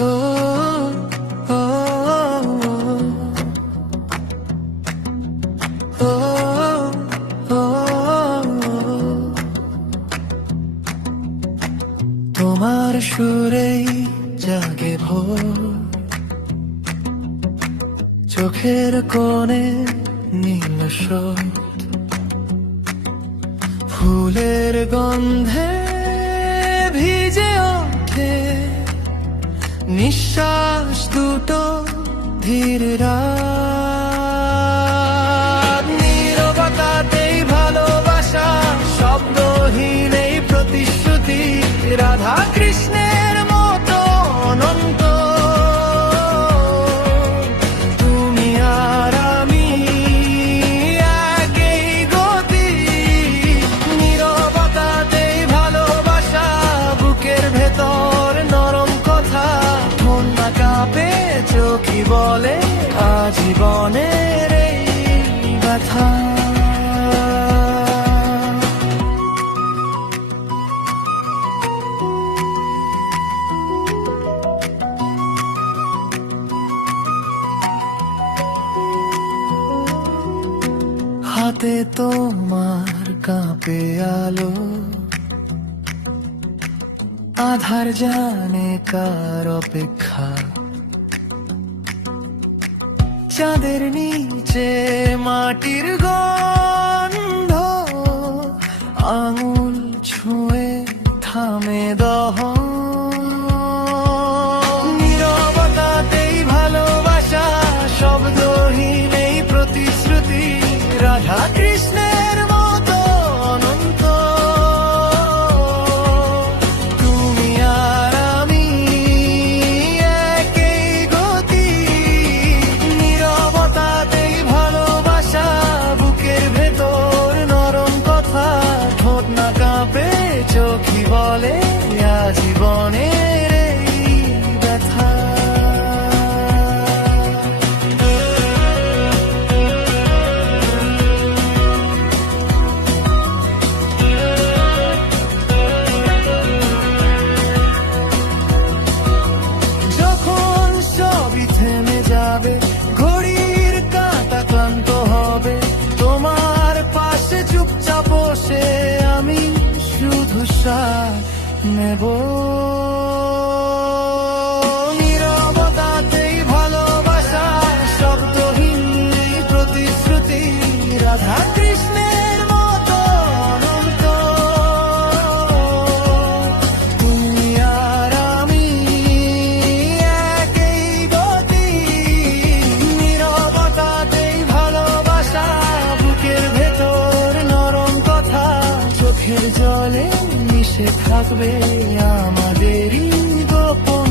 ও ও ও ও তোমার সুরেই জাগে ভোর, চোখের কোণে নীল স্রোত, ফুলের গন্ধে ভিজে ওঠে নিঃশ্বাস দুটো ধীর রাত। নীরবতাতেই ভালোবাসা, শব্দহীন এই প্রতিশ্রুতি, রাধা কৃষ্ণের মতো অনন্ত। তুমি আর আমি একই গতি, নীরবতাতেই ভালোবাসা, বুকের ভেতর নরম কথা, মন না কাঁপে চোখই বলে আজীবনের এই ব্যথা। হাতে তোমার কাঁপে আলো, আধার জানে কার অপেক্ষা, চাঁদের নিচে মাটির গন্ধ, আঙুল ছুঁয়ে থামে দহন। নীরবতাতেই ভালোবাসা, শব্দহীন এই প্রতিশ্রুতি, রাধা কৃষ্ণের মতো অনন্ত। তুমি আর আমি একই গতি, নীরবতাতেই ভালোবাসা, বুকের ভেতর নরম কথা, ঠোঁট না কাঁপে চোখই বলে আজীবনের এই ব্যথা। যখন সবই থেমে যাবে, ঘড়ির কাঁটা ক্লান্ত হবে, তোমার পাশে চুপচাপ বসে আমি শুধু শ্বাস নেব। নীরবতাতেই ভালোবাসা, শব্দহীন এই প্রতিশ্রুতি, রাধা কৃষ্ণের মতো অনন্ত। তুমি আর আমি একই গতি, নীরবতাতেই ভালোবাসা, বুকের ভেতর নরম কথা, চোখের জলে মিশে থাকবে আমাদেরই গোপন।